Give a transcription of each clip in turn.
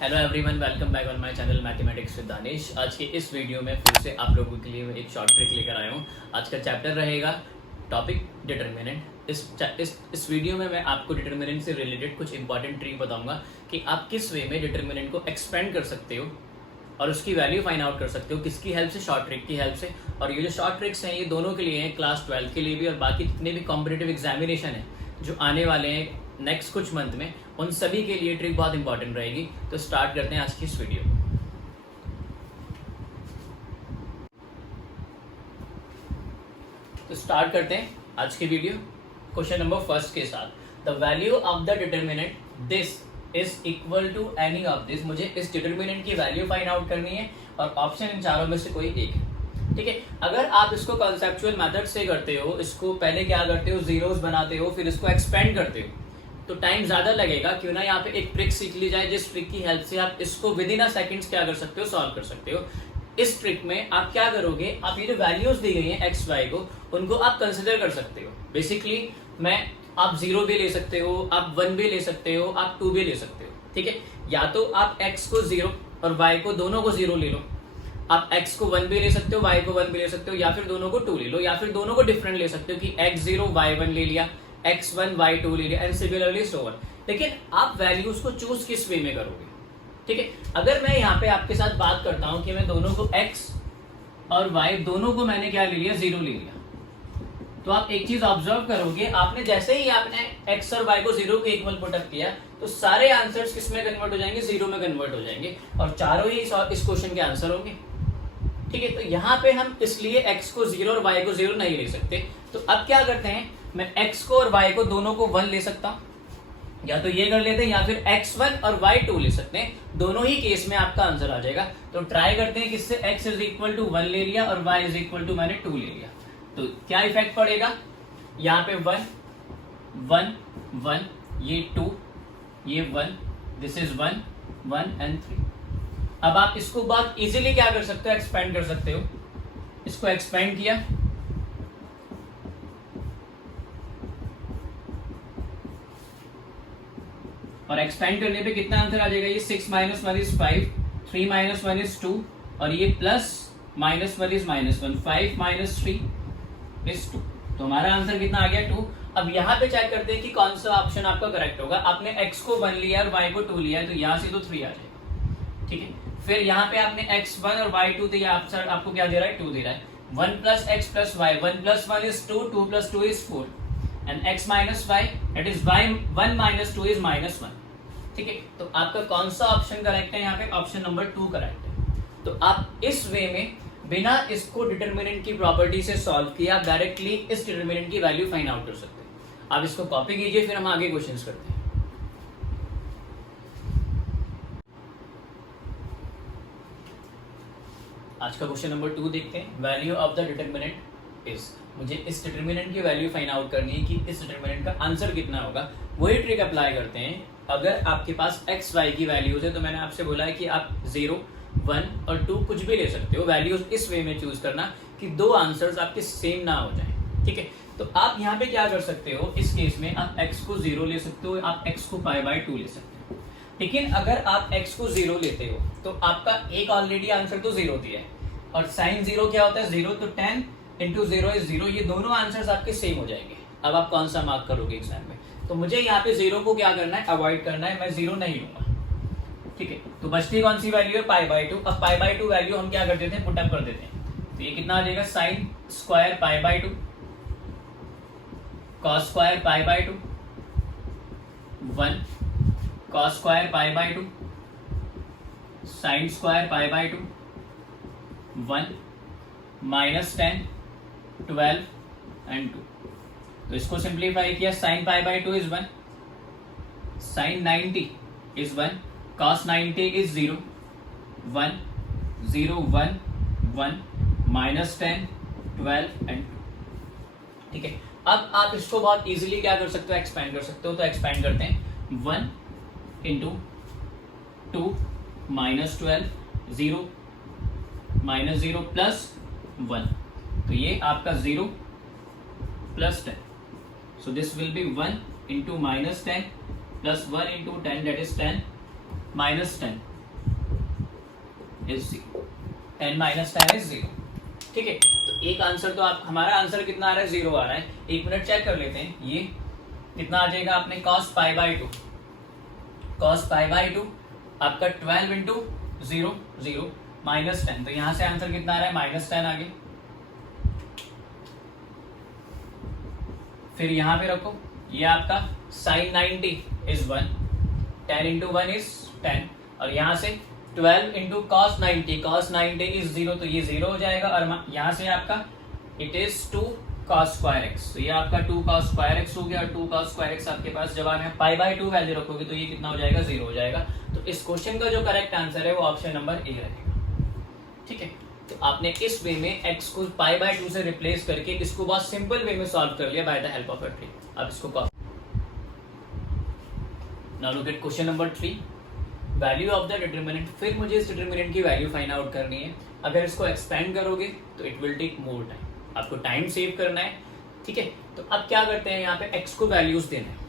Hello everyone, welcome back on my channel mathematics with Danish. आज के इस वीडियो में फिर से आप लोगों के लिए एक शॉर्ट ट्रिक लेकर आया हूँ। आज का चैप्टर रहेगा टॉपिक डिटर्मिनेंट। इस वीडियो में मैं आपको डिटर्मिनेंट से रिलेटेड कुछ इंपॉर्टेंट ट्रिक बताऊंगा कि आप किस वे में डिटर्मिनेंट को एक्सपेंड कर सकते हो और उसकी वैल्यू फाइंड आउट कर सकते हो, किसकी हेल्प से, शॉर्ट ट्रिक की हेल्प से। और ये जो शॉर्ट ट्रिक्स हैं ये दोनों के लिए हैं, क्लास 12 के लिए भी और बाकी जितने भी कॉम्पिटिटिव एग्जामिनेशन हैं जो आने वाले हैं नेक्स्ट कुछ मंथ में, उन सभी के लिए ट्रिक बहुत इंपॉर्टेंट रहेगी। तो स्टार्ट करते हैं आज की इस वीडियो को। तो स्टार्ट करते हैं आज की वीडियो क्वेश्चन नंबर फर्स्ट के साथ। The value of the determinant this is equal to any of this. मुझे इस डिटर्मिनेंट की वैल्यू फाइंड आउट करनी है और ऑप्शन इन चारों में से कोई एक है। ठीक है, अगर आप इसको कॉन्सेप्चुअल मेथड से करते हो, इसको पहले क्या करते हो, जीरोस बनाते हो, फिर इसको एक्सपेंड करते हो, तो टाइम ज्यादा लगेगा। क्यों ना यहाँ पे एक ट्रिक सीख ली जाए जिस ट्रिक की हेल्प से आप इसको विद इन अ सेकंड्स क्या कर सकते हो, सॉल्व कर सकते हो। इस ट्रिक में आप क्या करोगे, आप ये जो वैल्यूज दी गई हैं एक्स वाई को, उनको आप कंसिडर कर सकते हो। बेसिकली आप 0 भी ले सकते हो, आप 1 भी ले सकते हो, आप 2 भी ले सकते हो। ठीक है, या तो आप x को 0 और y को दोनों को 0 ले लो, आप x को 1 भी ले सकते हो, y को 1 भी ले सकते हो, या फिर दोनों को 2 ले लो, या फिर दोनों को डिफरेंट ले सकते हो कि x0 y1 ले लिया, x1 y2 ले लिया, एंड सिमिलरली सो ऑन। लेकिन आप वैल्यूज को चूज किस वे में करोगे। ठीक है, अगर मैं यहाँ पे आपके साथ बात करता हूं कि मैं दोनों को x और y दोनों को मैंने क्या ले लिया, 0 ले लिया, तो आप एक चीज ऑब्जर्व करोगे, आपने जैसे ही आपने x और y को 0 के इक्वल पुटअप किया तो सारे आंसर्स किस में कन्वर्ट हो जाएंगे, 0 में कन्वर्ट हो जाएंगे और चारों ही इस क्वेश्चन के आंसर होंगे। ठीक है, तो यहाँ पे हम इसलिए x को 0 और y को 0 नहीं ले सकते। तो अब क्या करते हैं, मैं x को और y को दोनों को 1 ले सकता हूँ, या तो ये कर लेते हैं, या फिर x1 और y2 ले सकते हैं। दोनों ही केस में आपका आंसर आ जाएगा। तो ट्राई करते हैं किससे, x इज इक्वल टू 1 ले लिया और y इज इक्वल टू मैंने 2 ले लिया, तो क्या इफेक्ट पड़ेगा, यहाँ पे 1 1 1, ये 2, ये 1, दिस इज 1 1 एंड 3। अब आप इसको बहुत इजीली क्या कर सकते हो, एक्सपेंड कर सकते हो। इसको एक्सपेंड किया, और एक्सपेंड करने पे कितना आंसर आ जाएगा, ये 6 - 1 इज 5, 3 - 1 इज 2, और ये प्लस -1 इज -1, 5 - 3 इज 2। तो हमारा आंसर कितना आ गया, 2। अब यहाँ पे चेक करते हैं कि कौन सा ऑप्शन आपका करेक्ट होगा। आपने x को 1 लिया और y को 2 लिया है, तो यहाँ से तो 3 आ जाएगा। ठीक है, फिर यहाँ पे आपने x1 और y2 दिया, आपको क्या दे रहा है, 2 दे रहा है। 1 + x + y, 1 + 1 is 2, 2 + 2 is 4, and x - y, that is 1 - 2 is -1। ठीक है, तो आपका कौन सा ऑप्शन करेक्ट है, यहाँ पे ऑप्शन नंबर 2 करेक्ट है। तो आप इस वे में बिना इसको डिटर्मिनेंट की प्रॉपर्टी से सॉल्व किया, आप डायरेक्टली इस डिटर्मिनेंट की वैल्यू फाइंड आउट कर सकते हैं। आप इसको कॉपी कीजिए, फिर हम आगे क्वेश्चंस करते हैं। आज का क्वेश्चन नंबर 2 देखते हैं। Value of the determinant is, मुझे इस डिटर्मिनेंट की वैल्यू फाइंड आउट करनी है कि इस डिटर्मिनेंट का आंसर कितना होगा। वही ट्रिक अप्लाई करते हैं। अगर आपके पास x y की वैल्यूज है, तो मैंने आपसे बोला है कि आप 0 1 और 2 कुछ भी ले सकते हो। वैल्यूज इस वे में चूज करना कि दो आंसर्स आपके सेम ना हो जाए। ठीक है, तो आप यहाँ पे क्या कर सकते हो, इस केस में आप x को 0 ले सकते हो, आप x को π/2 ले सकते हो। लेकिन अगर आप x को 0 लेते हो तो आपका एक ऑलरेडी आंसर तो 0 दिया है, और साइन 0 क्या होता है, 0, तो 10 × 0 इज 0। ये दोनों आंसर्स आपके सेम हो जाएंगे। अब आप कौन सा मार्क करोगे एग्जाम में, तो मुझे यहाँ पे 0 को क्या करना है, अवॉइड करना है। मैं 0 नहीं लूंगा। ठीक है, तो बचती कौन सी वैल्यू है, π/2। अब π/2 वैल्यू हम क्या कर देते हैं, पुटअप कर देते हैं। तो ये कितना आ जाएगा, sin square π/2, cos square π/2, 1 cos square π/2, sin square π/2, 1 -10 12 and 2। तो इसको सिंप्लीफाई किया, sin π/2 is 1, sin 90 is 1, cos 90 is 0 1 0 1 1 -10 12 and 2। ठीक है, अब आप इसको बहुत इजीली क्या कर सकते हो, एक्सपेंड कर सकते हो। तो एक्सपेंड करते हैं, 1 × 2 -12 0 -0 प्लस 1, तो ये आपका 0 + 10। So this will be 1 × -10 plus 1 × 10, that is 10 minus 10 is 0, 10 minus 10 is 0। ठीक है, तो एक आंसर तो आप, हमारा आंसर कितना आ रहा है, 0 आ रहा है। एक मिनट चेक कर लेते हैं, ये कितना आ जाएगा आपने, cos pi by 2, cos pi by 2 आपका 12 इंटू 0 0 माइनस 10, तो यहां से आंसर कितना आ रहा है, माइनस 10 आगे। फिर यहां पे रखो, ये आपका sin 90 इज 1, 10 इंटू 1 इज 10, और यहां से 12 इंटू cos 90 इज 0, तो ये 0 हो जाएगा, और यहां से आपका it is 2 cos square x, तो ये आपका 2 cos स्क्वायर एक्स हो गया, और 2 cos स्क्वायर एक्स आपके पास जवाब है। पाई बाई 2 वैल्यू रखोगे तो ये कितना हो जाएगा, 0 हो जाएगा। तो इस क्वेश्चन का जो करेक्ट आंसर है वो ऑप्शन नंबर ए रहेगा। ठीक है, तो आपने इस वे में x को पाई बाई 2 से रिप्लेस करके इसको बहुत सिंपल वे में सॉल्व कर लिया by the help of a tree. अब इसको copy. Now look at question number 3, value of the determinant. फिर मुझे इस डिटरमिनेंट की वैल्यू फाइंड आउट करनी है। अगर इसको एक्सपेंड करोगे तो it will take more time, आपको टाइम सेव करना है। ठीक है, तो अब क्या करते हैं, यहाँ पे x को वैल्यूज देना है।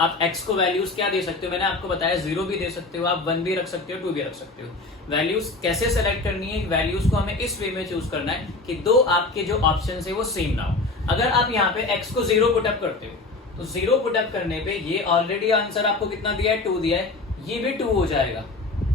आप x को वैल्यूज क्या दे सकते हो, मैंने आपको बताया 0 भी दे सकते हो आप, 1 भी रख सकते हो, 2 भी रख सकते हो। वैल्यूज कैसे सेलेक्ट करनी है, वैल्यूज को हमें इस वे में चूज करना है कि दो आपके जो ऑप्शन है वो सेम ना हो। अगर आप यहाँ पे x को 0 पुटअप करते हो तो 0 पुटअप करने पे ये ऑलरेडी आंसर आपको कितना दिया है, 2 दिया है, ये भी 2 हो जाएगा,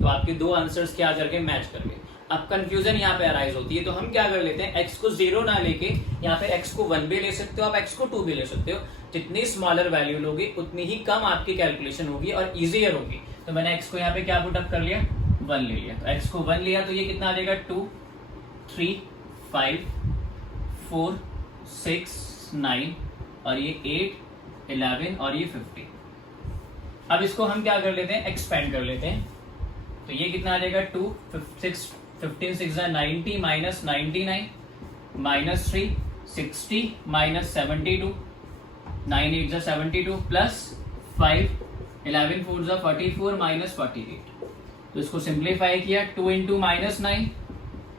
तो आपके दो आंसर्स क्या करके मैच करके। अब कंफ्यूजन यहाँ पे अराइज होती है, तो हम क्या कर लेते हैं, x को 0 ना लेके यहाँ पे x को 1 भी ले सकते हो आप, x को 2 भी ले सकते हो। जितनी स्मॉलर वैल्यू लोगे उतनी ही कम आपकी कैलकुलेशन होगी और इजियर होगी। तो मैंने x को यहाँ पे क्या पुटअप कर लिया, 1 ले लिया, तो x को 1 लिया तो ये कितना आ जाएगा, 2 3 5 4 6 9 और ये 8 11 और ये 50। अब इसको हम क्या कर लेते हैं, एक्सपेंड कर लेते हैं, तो ये कितना आ जाएगा, 2 6 15 6 90 minus 99 minus 3 60 minus 72 9 8 72 plus 5 11 4 44 minus 48। तो इसको सिंप्लीफाई किया, 2 into minus 9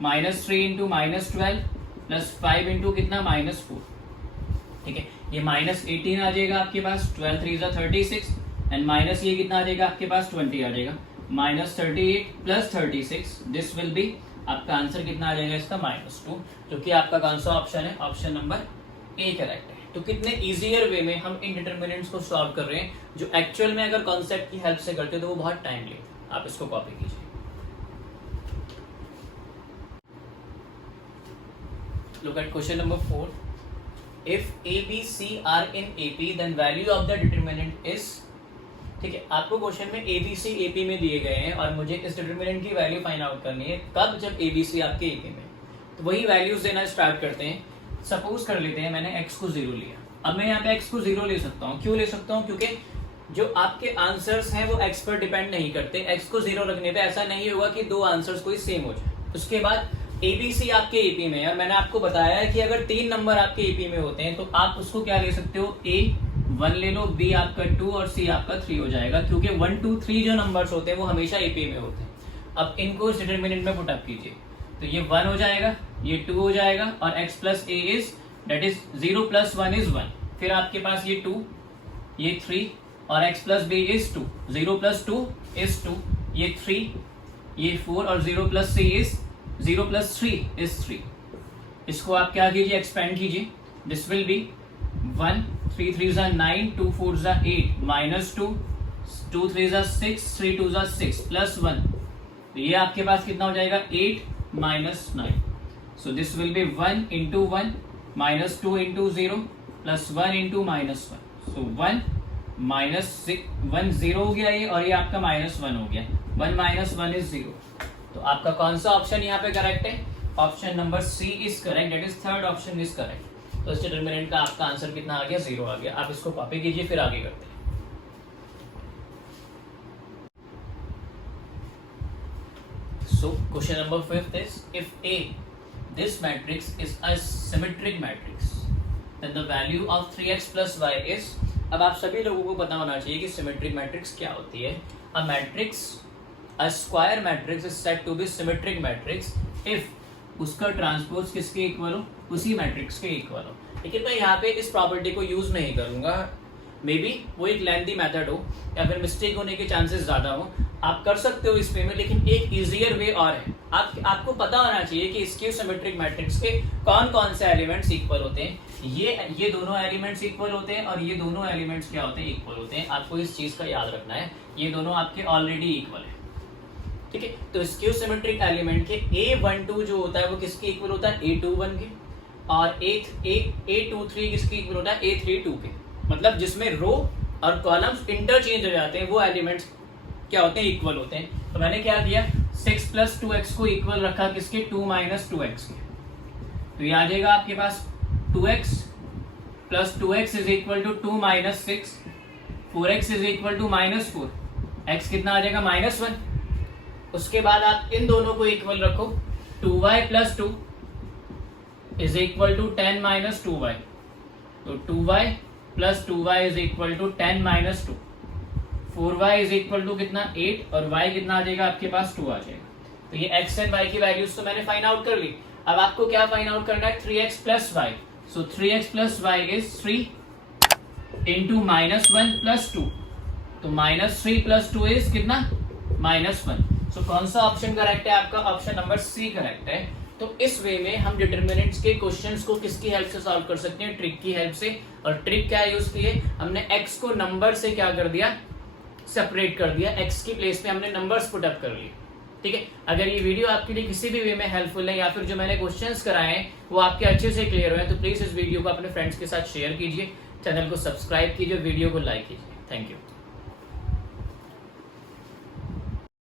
minus 3 into minus 12 plus 5 into कितना, माइनस 4। ठीक है, ये माइनस 18 आ जाएगा आपके पास, 12 3 36 एंड माइनस ये कितना आ जाएगा आपके पास, 20 आ जाएगा, minus 38 plus 36, this will B, आपका आंसर कितना आ जाएगा इसका, -2, जो कि आपका कौन सा ऑप्शन है, ऑप्शन नंबर ए करेक्ट है। तो कितने इजियर वे में हम इन डिटरमिनेंट्स को सॉल्व कर रहे हैं, जो एक्चुअल में अगर कॉन्सेप्ट की हेल्प से करते हो तो वो बहुत टाइम लेगा। आप इसको कॉपी कीजिए। Look at question number 4, if a b c are in AP then value of the determinant is. ठीक है, आपको क्वेश्चन में एबीसी एपी में दिए गए हैं और मुझे इस डिटरमिनेंट की वैल्यू फाइंड आउट करनी है, कब, जब एबीसी आपके एपी में। तो वही वैल्यूज देना स्टार्ट करते हैं। सपोज कर लेते हैं मैंने x को 0 लिया, अब मैं यहाँ पे x को 0 ले सकता हूँ। क्यों ले सकता हूँ, क्योंकि जो आपके आंसर्स हैं वो x पर डिपेंड नहीं करते। x को 0 रखने पे ऐसा नहीं होगा कि दो आंसर्स कोई सेम हो जाए। उसके बाद एबीसी आपके एपी में है और मैंने आपको बताया है कि अगर 3 नंबर आपके एपी में होते हैं तो आप उसको क्या ले सकते हो, A1 ले लो, B आपका 2 और C आपका 3 हो जाएगा, क्योंकि 1 2 3 जो नंबर्स होते हैं वो हमेशा एपी में होते हैं। अब इनको इस डिटरमिनेंट में पुटअप कीजिए, तो ये 1 हो जाएगा, ये 2 हो जाएगा और x plus A is that is 0 plus 1 is 1। फिर आपके पास ये 2, ये 3 और x plus b is 2, 0 plus 2 is 2, ये 3, ये 4 और 0 plus c is 0 plus 3 is 3। इसको आप क्या कीजिए, एक्सपेंड कीजिए, this will be 1 3 3 9 2 4 8 minus 2 2 3 6 3 2 6 plus 1, तो ये आपके पास कितना हो जाएगा, 8 minus 9। So this will be 1 into 1 minus 2 into 0 plus 1 into minus 1। So 1 minus 1 0 हो गया ये, और ये आपका माइनस 1 हो गया, 1 माइनस 1 इज 0। तो आपका कौन सा ऑप्शन यहाँ पे करेक्ट है, option number c is correct, that is third option is correct. तो इस डिटरमिनेंट का आपका आंसर कितना आ गया, 0 आ गया। आप इसको कॉपी कीजिए, फिर आगे करते हैं। So question number 5 is, if A, this matrix is a symmetric matrix, then the value of 3x plus y is। अब आप सभी लोगों को पता होना चाहिए कि सिमेट्रिक मैट्रिक्स क्या होती है। A matrix, a square matrix is said to be symmetric matrix if उसका ट्रांसपोज किसके इक्वल हो, उसी मैट्रिक्स के इक्वल हो। लेकिन मैं यहाँ पे इस प्रॉपर्टी को यूज नहीं करूंगा, मे बी वो एक लेंथी मेथड हो या फिर मिस्टेक होने के चांसेस ज़्यादा हो, आप कर सकते हो इस वे में, लेकिन एक इजियर वे और है। आपको पता होना चाहिए कि स्क्यू सिमेट्रिक मैट्रिक्स के कौन कौन से एलिमेंट्स इक्वल होते हैं। ये दोनों एलिमेंट्स इक्वल होते हैं और ये दोनों एलिमेंट्स क्या होते हैं, इक्वल होते हैं। आपको इस चीज़ का याद रखना है, ये दोनों आपके ऑलरेडी इक्वल है, ठीक है। तो स्क्यू सिमेट्रिक एलिमेंट के A12 जो होता है वो किसके इक्वल होता है, A21 के, और A23 किसके इक्वल होता है, A32 के। मतलब जिसमें रो और कॉलम्स इंटरचेंज हो जाते हैं वो एलिमेंट्स क्या होते हैं, इक्वल होते हैं। तो मैंने क्या दिया, 6 + 2x को इक्वल रखा किसके, 2 - 2x के। तो ये आ जाएगा आपके पास 2x + 2x = 2 - 6, 4x = -4, x कितना आ जाएगा, -1। उसके बाद आप इन दोनों को इक्वल रखो, 2y + 2 = 10 - 2y। तो 2y + 2y = 10 - 2, 4y = कितना, 8, और y कितना आ जाएगा आपके पास, 2 आ जाएगा। तो ये x एंड y की वैल्यूज तो मैंने फाइंड आउट कर ली। अब आपको क्या फाइंड आउट करना है, 3x + y। सो 3x + y = 3 × -1 + 2। तो -3 + 2 इज कितना, -1। सो कौन सा ऑप्शन करेक्ट है आपका, ऑप्शन नंबर सी करेक्ट है। तो इस वे में हम डिटरमिनेंट्स के क्वेश्चंस को किसकी हेल्प से सॉल्व कर सकते हैं, ट्रिक की हेल्प से। और ट्रिक क्या यूज की है हमने, x को नंबर से क्या कर दिया, सेपरेट कर दिया, x की प्लेस पे हमने नंबर्स पुट अप कर लिए, ठीक है। अगर ये वीडियो आपके लिए किसी भी वे में हेल्पफुल है या फिर जो मैंने क्वेश्चंस कराए हैं वो आपके अच्छे से क्लियर हुए हैं, तो प्लीज इस वीडियो को अपने फ्रेंड्स के साथ शेयर कीजिए, चैनल को सब्सक्राइब कीजिए, वीडियो को लाइक कीजिए। Thank you.